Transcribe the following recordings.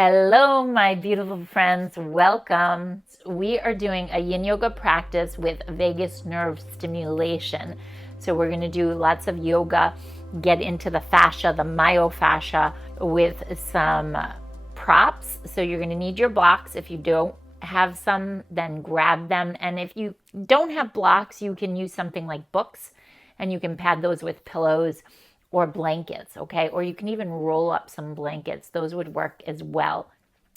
Hello, my beautiful friends. Welcome. We are doing a Yin Yoga practice with vagus nerve stimulation. So we're going to do lots of yoga, get into the fascia, the myofascia, with some props. So you're going to need your blocks. If you don't have some, then grab them. And if you don't have blocks, you can use something like books, and you can pad those with pillows or blankets, okay? Or you can even roll up some blankets. Those would work as well.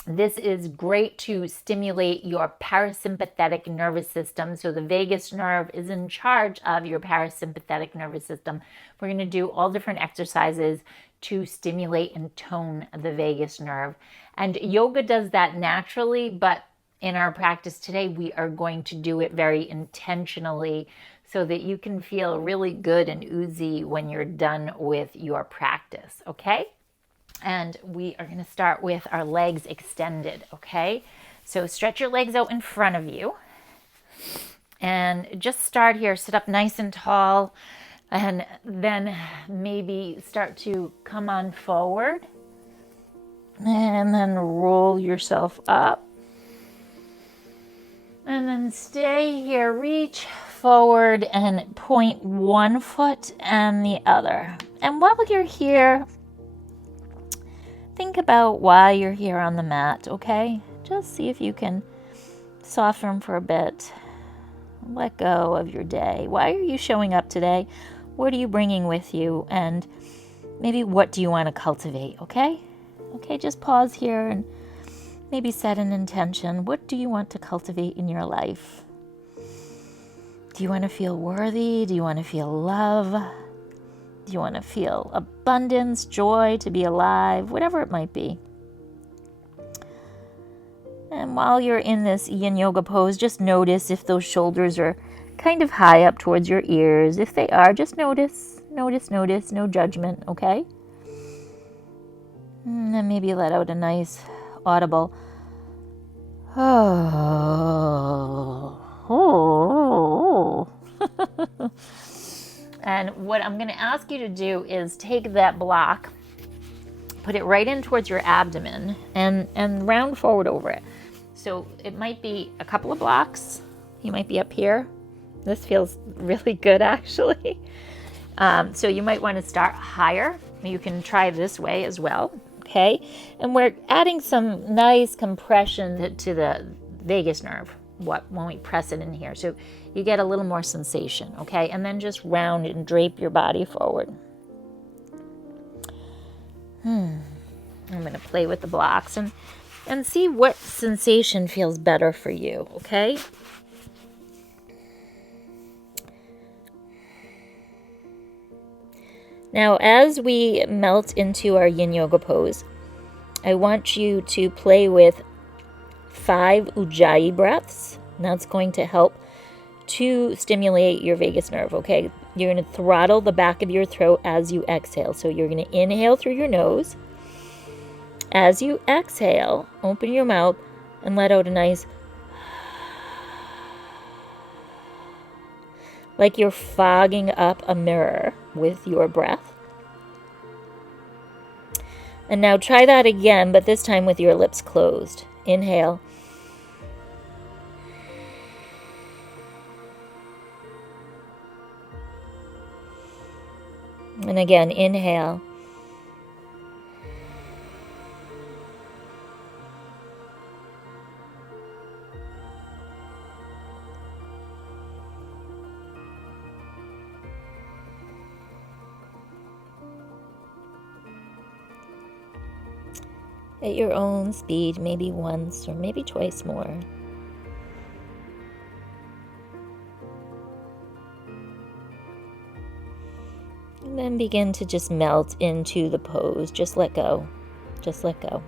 This is great to stimulate your parasympathetic nervous system. So the vagus nerve is in charge of your parasympathetic nervous system. We're going to do all different exercises to stimulate and tone the vagus nerve. And yoga does that naturally, but in our practice today, we are going to do it very intentionally so that you can feel really good and oozy when you're done with your practice, okay? And we are going to start with our legs extended, okay? So stretch your legs out in front of you. And just start here, sit up nice and tall, and then maybe start to come on forward. And then roll yourself up. And then stay here, reach forward and point one foot and the other. And while you're here, think about why you're here on the mat, okay? Just see if you can soften for a bit. Let go of your day. Why are you showing up today? What are you bringing with you? And maybe what do you want to cultivate, okay? Okay, just pause here and maybe set an intention. What do you want to cultivate in your life? Do you want to feel worthy? Do you want to feel love? Do you want to feel abundance, joy, to be alive? Whatever it might be. And while you're in this Yin Yoga pose, just notice if those shoulders are kind of high up towards your ears. If they are, just notice, no judgment, okay? And then maybe let out a nice audible oh. And what I'm going to ask you to do is take that block, put it right in towards your abdomen, and round forward over it. So it might be a couple of blocks. You might be up here. This feels really good, actually. So you might want to start higher. You can try this way as well. Okay, and we're adding some nice compression to the vagus nerve when we press it in here, so you get a little more sensation, okay? And then just round and drape your body forward. I'm going to play with the blocks and see what sensation feels better for you, okay? Now, as we melt into our Yin Yoga pose, I want you to play with 5 Ujjayi breaths. And that's going to help to stimulate your vagus nerve, okay? You're going to throttle the back of your throat as you exhale. So you're going to inhale through your nose. As you exhale, open your mouth and let out a nice, like you're fogging up a mirror with your breath. And now try that again, but this time with your lips closed. Inhale. And again, inhale. At your own speed, maybe once or maybe twice more. And then begin to just melt into the pose. Just let go. Just let go.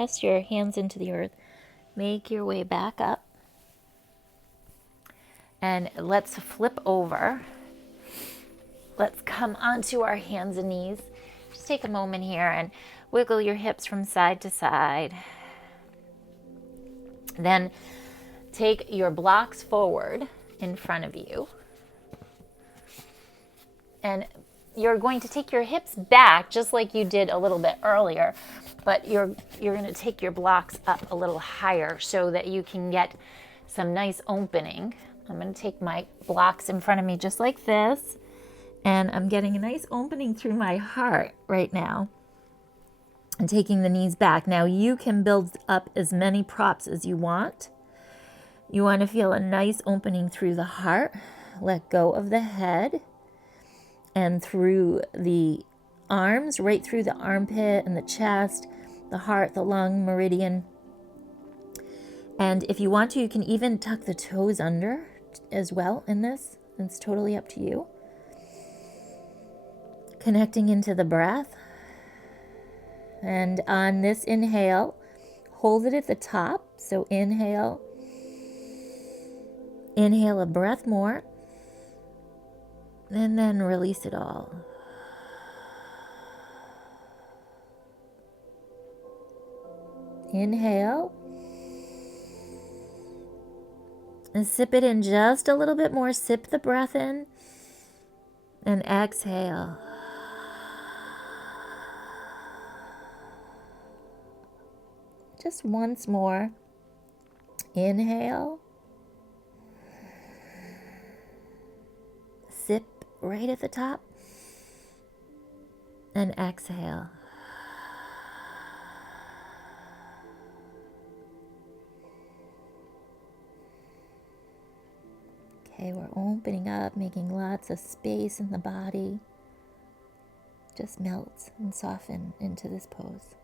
press your hands into the earth. Make your way back up. And let's flip over. Let's come onto our hands and knees. Just take a moment here and wiggle your hips from side to side. Then take your blocks forward in front of you. And you're going to take your hips back just like you did a little bit earlier, but you're going to take your blocks up a little higher so that you can get some nice opening. I'm going to take my blocks in front of me just like this, and I'm getting a nice opening through my heart right now. And taking the knees back. Now you can build up as many props as you want. You want to feel a nice opening through the heart. Let go of the head and through the arms, right through the armpit and the chest, the heart, the lung meridian. And if you want to, you can even tuck the toes under as well in this. It's totally up to you. Connecting into the breath. And on this inhale, hold it at the top. So inhale. Inhale a breath more. And then release it all. Inhale. And sip it in just a little bit more. Sip the breath in. And exhale. Just once more. Inhale. Sip right at the top. And exhale. Okay, we're opening up, making lots of space in the body. Just melt and soften into this pose.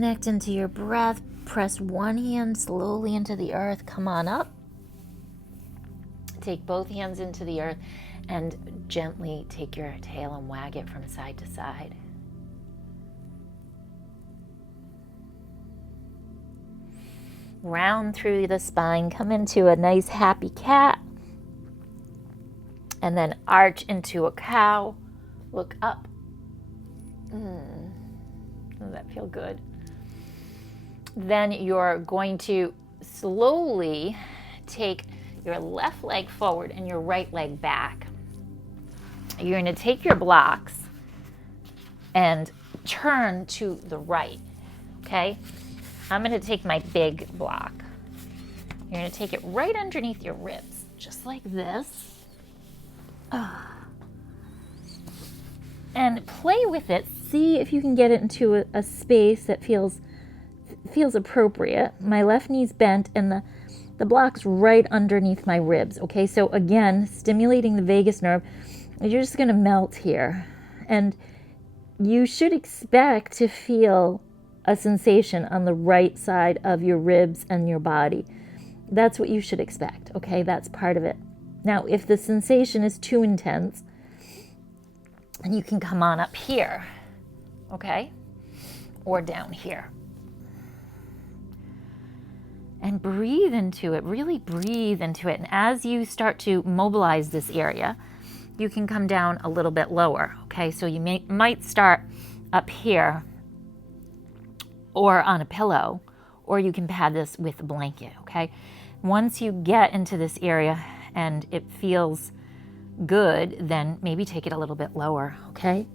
Connect into your breath. Press one hand slowly into the earth. Come on up. Take both hands into the earth and gently take your tail and wag it from side to side. Round through the spine. Come into a nice happy cat. And then arch into a cow. Look up. Does that feel good? Then you're going to slowly take your left leg forward and your right leg back. You're going to take your blocks and turn to the right, okay? I'm going to take my big block. You're going to take it right underneath your ribs, just like this. And play with it. See if you can get it into a space that feels appropriate. My left knee's bent and the block's right underneath my ribs. Okay, so again, stimulating the vagus nerve. You're just going to melt here. And you should expect to feel a sensation on the right side of your ribs and your body. That's what you should expect. Okay, that's part of it. Now, if the sensation is too intense, then you can come on up here. Okay, or down here. And breathe into it, really breathe into it. And as you start to mobilize this area, you can come down a little bit lower, okay? So you might start up here or on a pillow, or you can pad this with a blanket, okay? Once you get into this area and it feels good, then maybe take it a little bit lower, okay?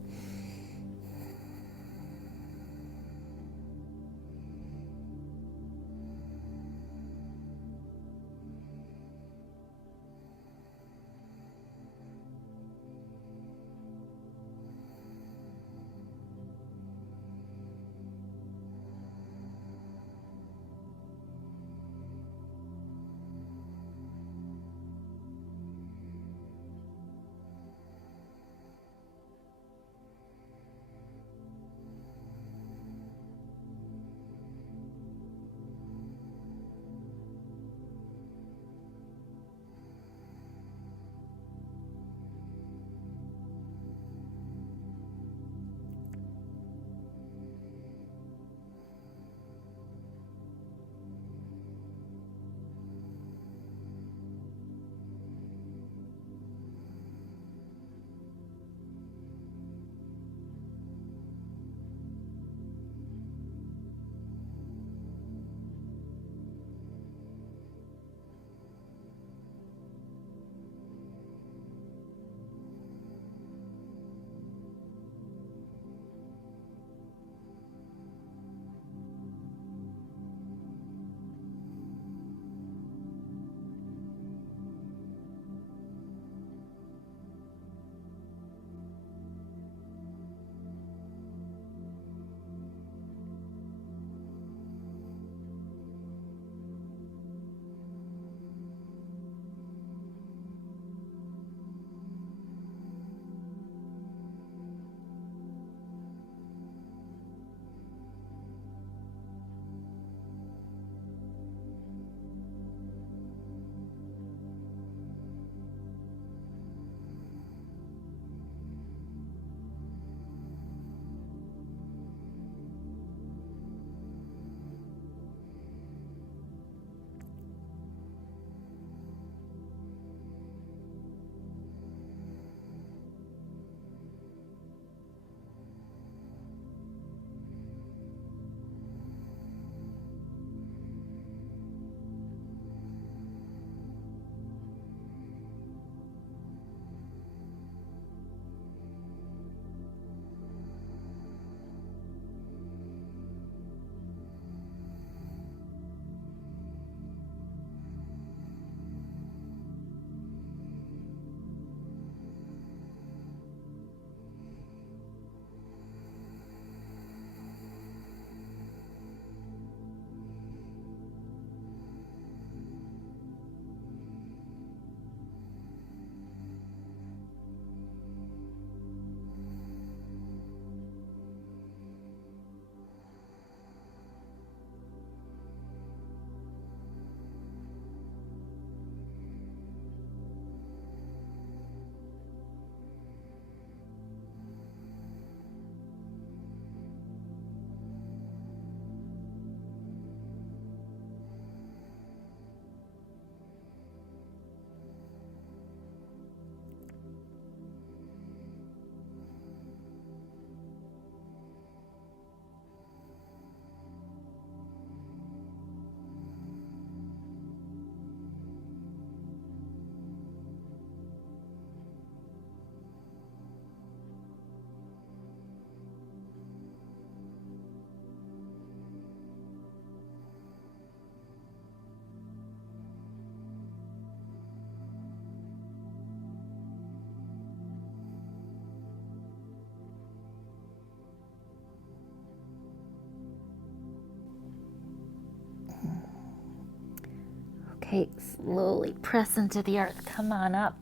Okay, slowly press into the earth. Come on up.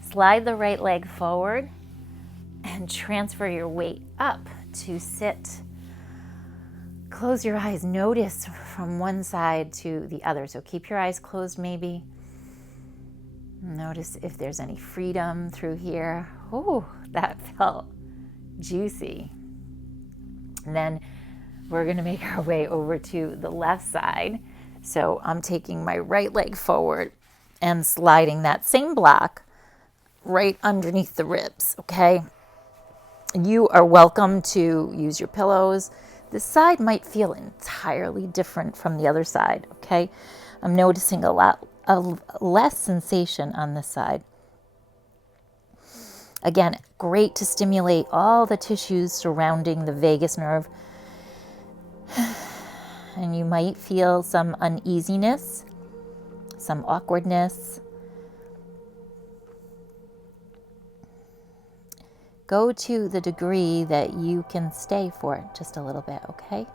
Slide the right leg forward and transfer your weight up to sit. Close your eyes. Notice from one side to the other. So keep your eyes closed maybe. Notice if there's any freedom through here. Oh, that felt juicy. And then we're going to make our way over to the left side. So I'm taking my right leg forward and sliding that same block right underneath the ribs, okay? You are welcome to use your pillows. This side might feel entirely different from the other side, okay? I'm noticing a lot of less sensation on this side. Again, great to stimulate all the tissues surrounding the vagus nerve. And you might feel some uneasiness, some awkwardness. Go to the degree that you can stay for just a little bit, okay?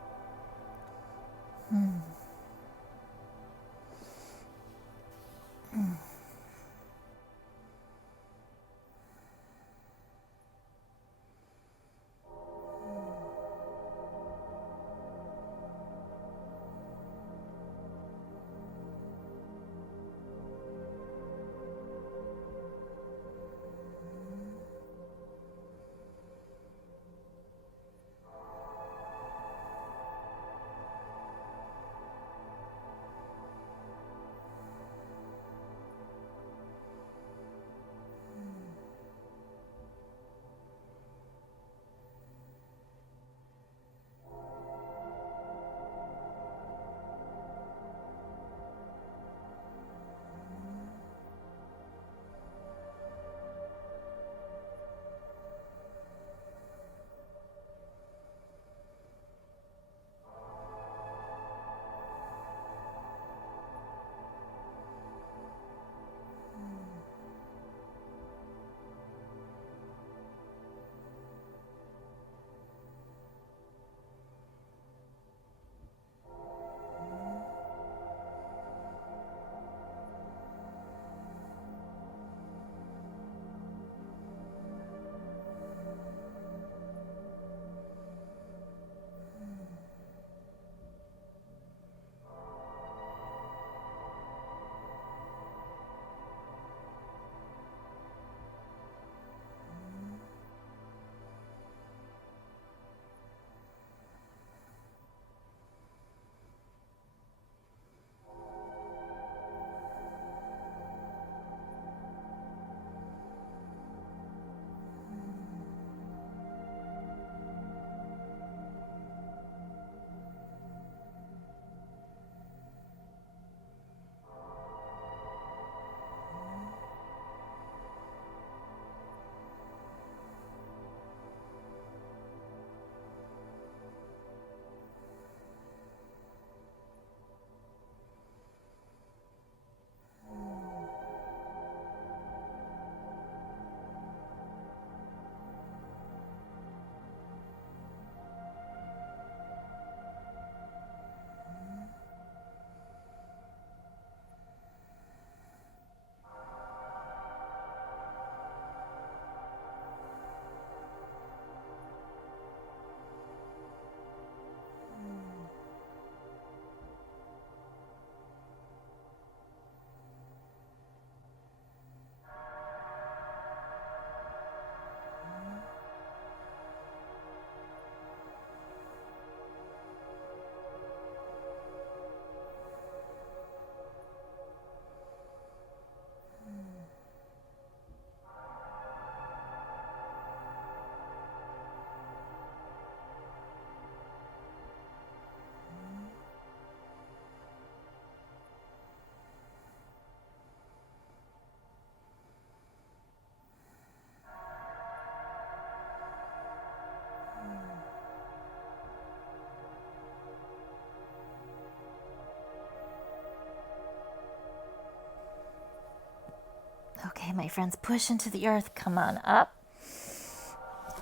Okay, my friends, push into the earth. Come on up.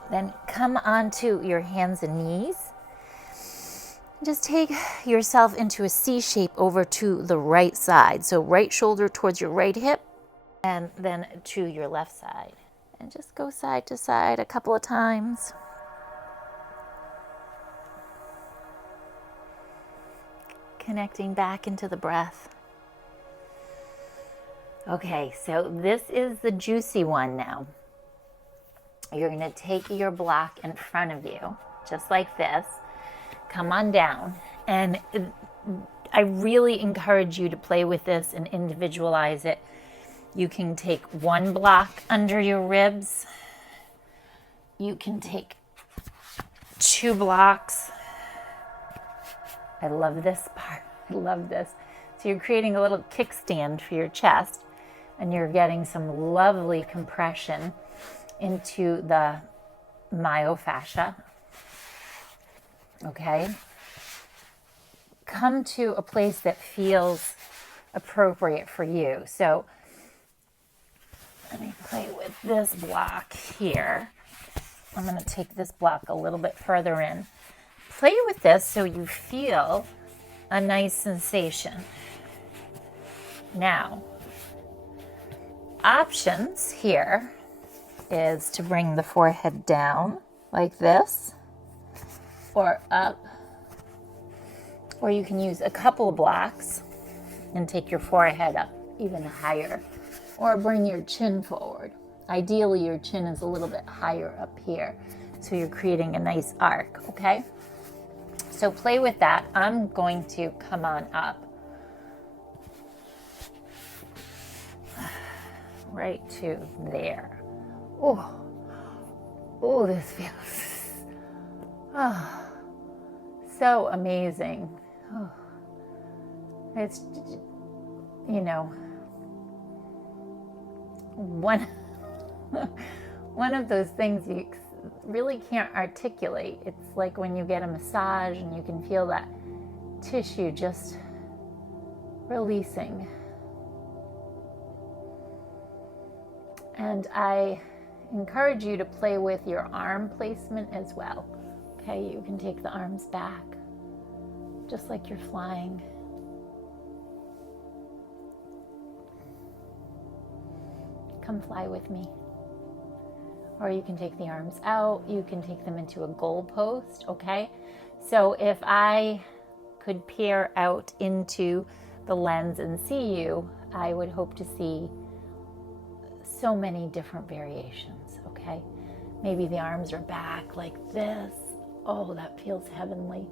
Then come onto your hands and knees. Just take yourself into a C shape over to the right side. So right shoulder towards your right hip and then to your left side. And just go side to side a couple of times. Connecting back into the breath. Okay, so this is the juicy one now. You're going to take your block in front of you, just like this. Come on down. And I really encourage you to play with this and individualize it. You can take one block under your ribs. You can take 2 blocks. I love this part. I love this. So you're creating a little kickstand for your chest, and you're getting some lovely compression into the myofascia. Okay? Come to a place that feels appropriate for you. So let me play with this block here. I'm going to take this block a little bit further in. Play with this so you feel a nice sensation. Now, options here is to bring the forehead down like this or up, or you can use a couple of blocks and take your forehead up even higher, or bring your chin forward. Ideally, your chin is a little bit higher up here, so you're creating a nice arc, okay? So play with that. I'm going to come on up right to there. Oh, this feels so amazing. Oh, it's, you know, one of those things you really can't articulate. It's like when you get a massage and you can feel that tissue just releasing. And I encourage you to play with your arm placement as well. Okay, you can take the arms back, just like you're flying. Come fly with me. Or you can take the arms out, you can take them into a goalpost, okay? So if I could peer out into the lens and see you, I would hope to see so many different variations, okay? Maybe the arms are back like this. Oh, that feels heavenly.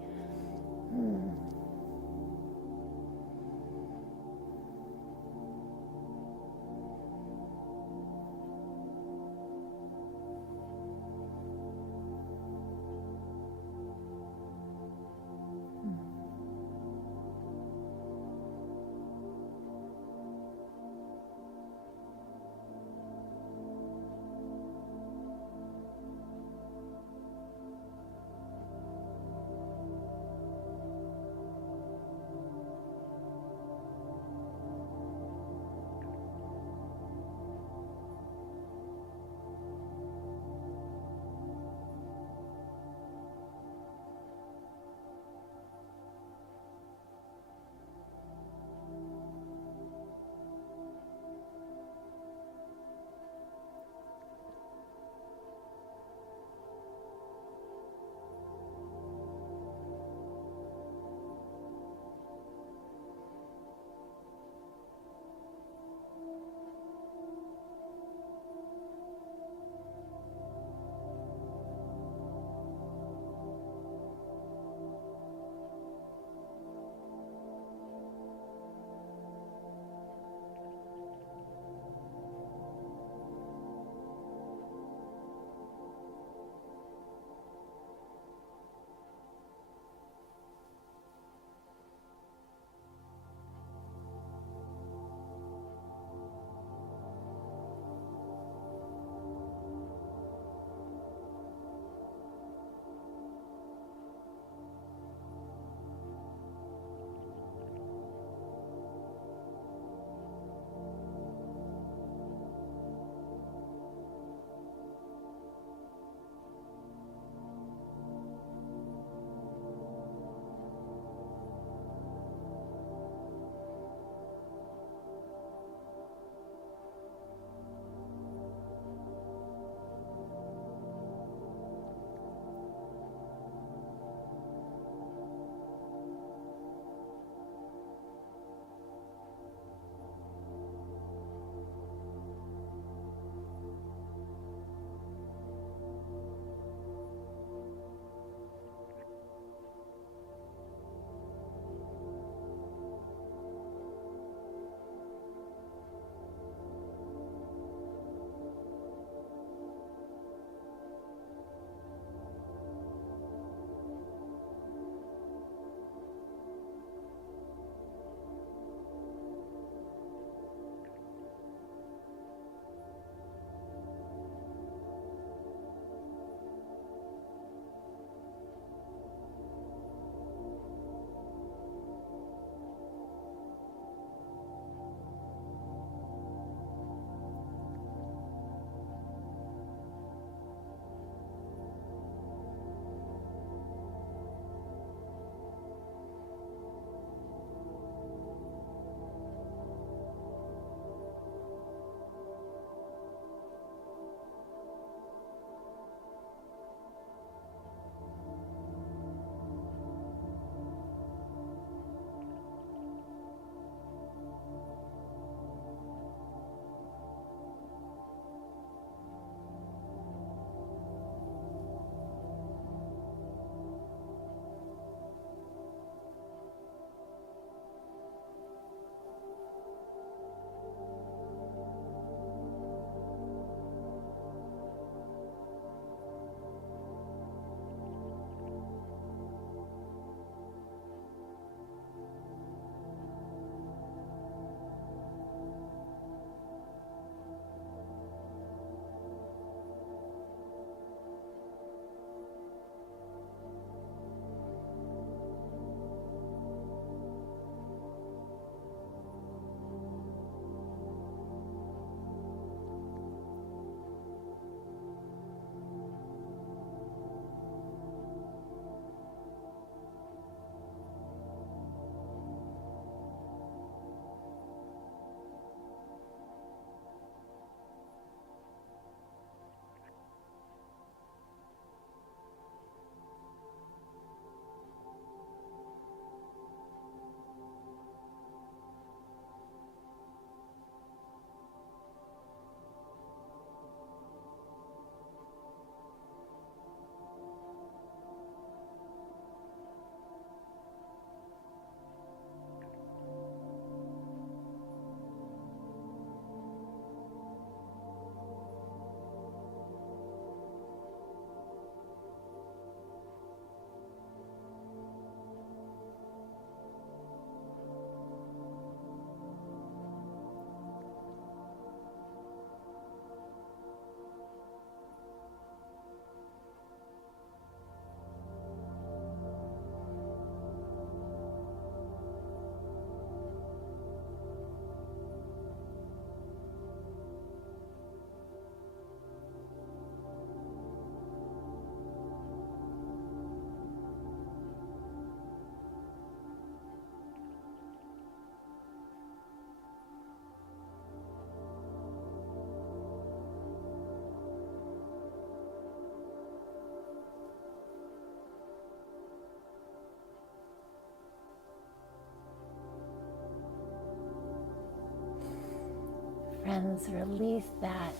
friends, release that.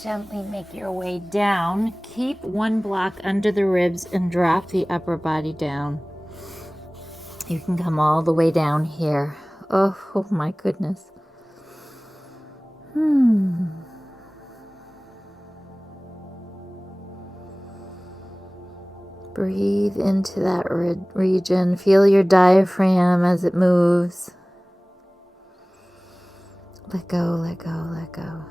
Gently make your way down. Keep one block under the ribs and drop the upper body down. You can come all the way down here. Oh my goodness. Breathe into that region. Feel your diaphragm as it moves. Let go, let go, let go.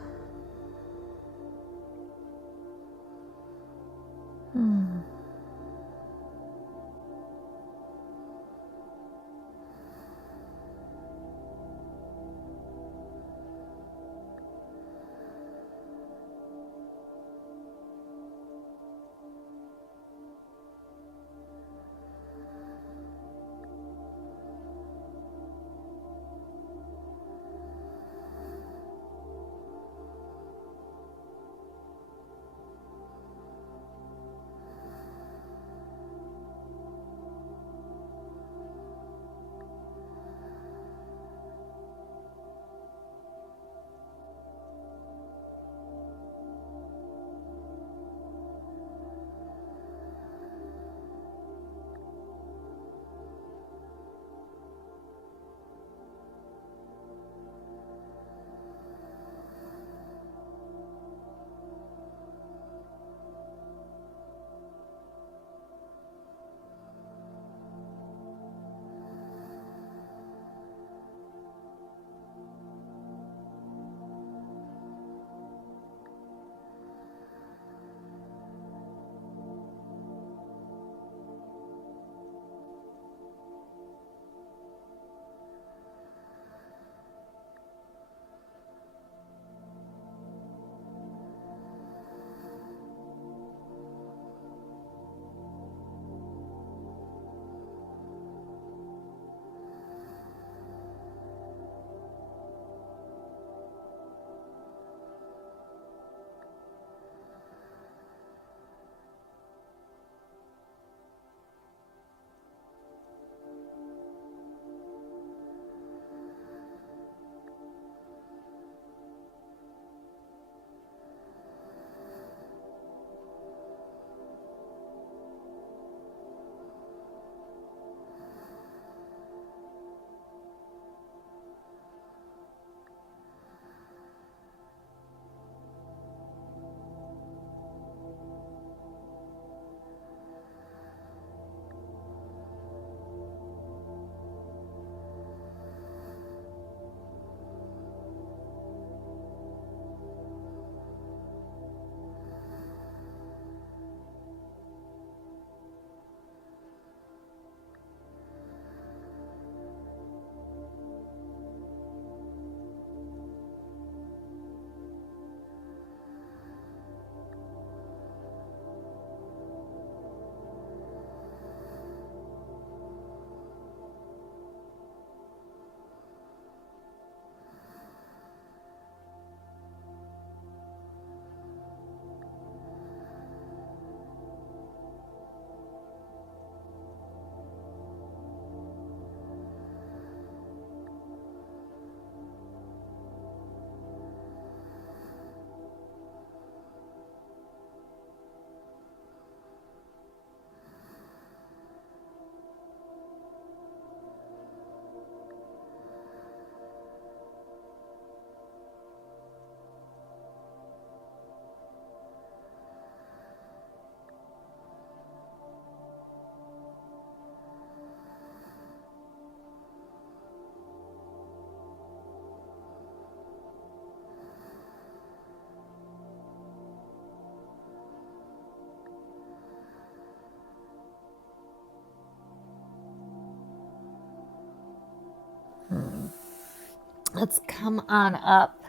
Let's come on up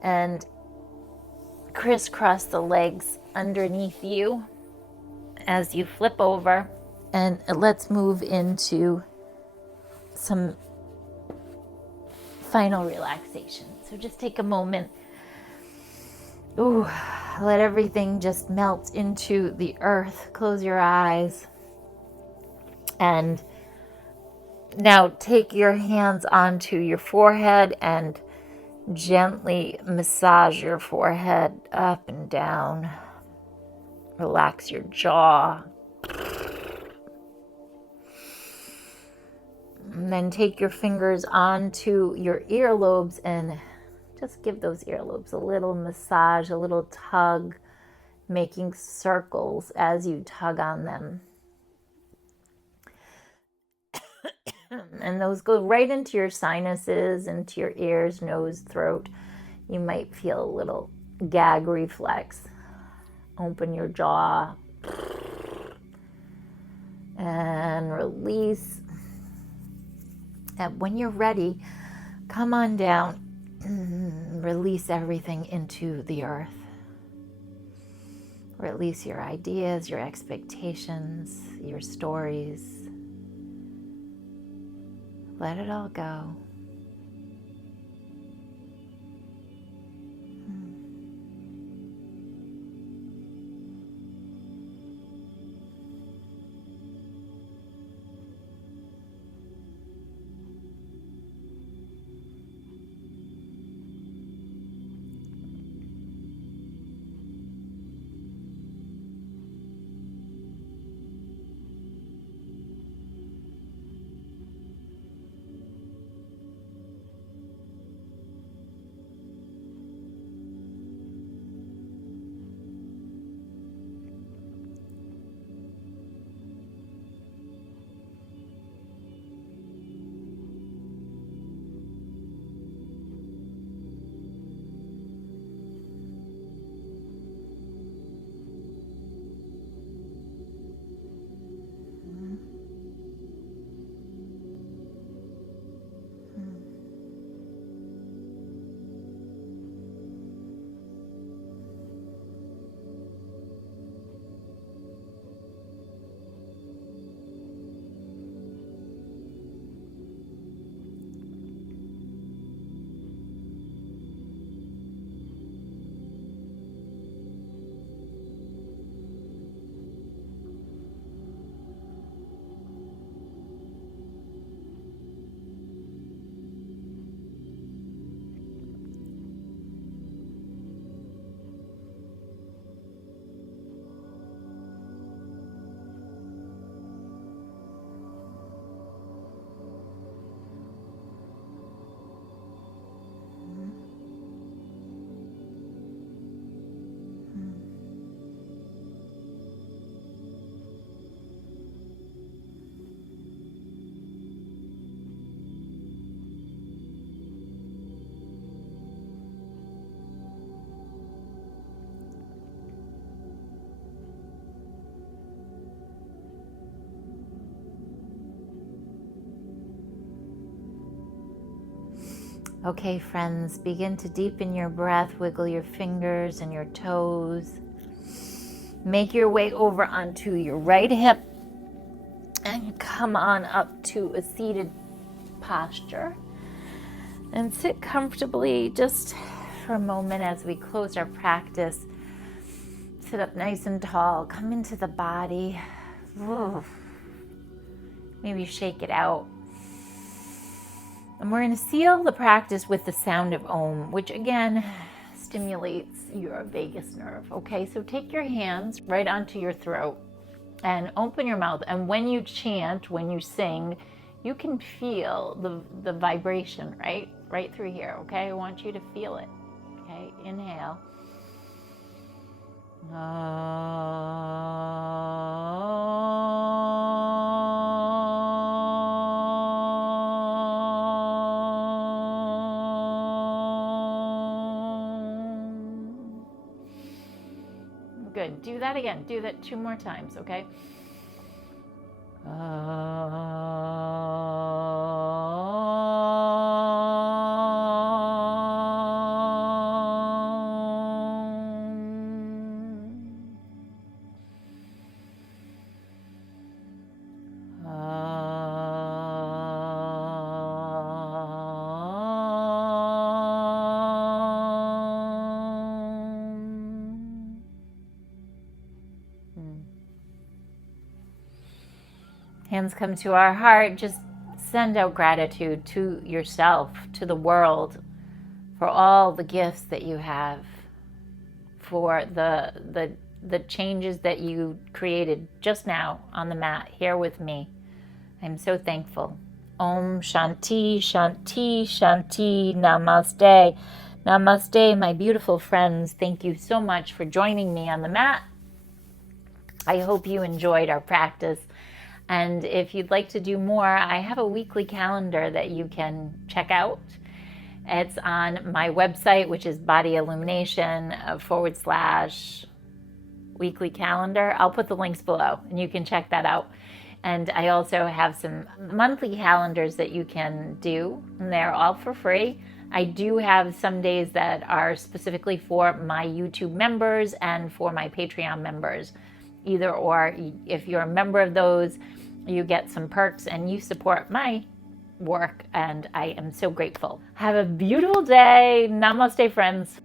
and crisscross the legs underneath you as you flip over. And let's move into some final relaxation. So just take a moment. Ooh, let everything just melt into the earth. Close your eyes. And now take your hands onto your forehead and Gently massage your forehead up and down. Relax your jaw. And then take your fingers onto your earlobes and just give those earlobes a little massage, a little tug, making circles as you tug on them. And those go right into your sinuses, into your ears, nose, throat. You might feel a little gag reflex. Open your jaw and release. And when you're ready, come on down. Release everything into the earth. Release your ideas, your expectations, your stories. Let it all go. Okay, friends, begin to deepen your breath, wiggle your fingers and your toes. Make your way over onto your right hip and come on up to a seated posture. And sit comfortably just for a moment as we close our practice. Sit up nice and tall, come into the body. Maybe shake it out. And we're going to seal the practice with the sound of Om, which again stimulates your vagus nerve. Okay, so take your hands right onto your throat and open your mouth. And when you chant, when you sing, you can feel the vibration right through here. Okay, I want you to feel it. Okay, inhale. Good. Do that again. Do that 2 more times, okay? Hands come to our heart. Just send out gratitude to yourself, to the world, for all the gifts that you have, for the changes that you created just now on the mat here with me. I'm so thankful. Om Shanti, Shanti, Shanti, Namaste. Namaste, my beautiful friends. Thank you so much for joining me on the mat. I hope you enjoyed our practice. And if you'd like to do more, I have a weekly calendar that you can check out. It's on my website, which is Body Illumination / weekly calendar. I'll put the links below and you can check that out. And I also have some monthly calendars that you can do, and they're all for free. I do have some days that are specifically for my YouTube members and for my Patreon members. Either or, if you're a member of those, you get some perks and you support my work, and I am so grateful. Have a beautiful day. Namaste, friends.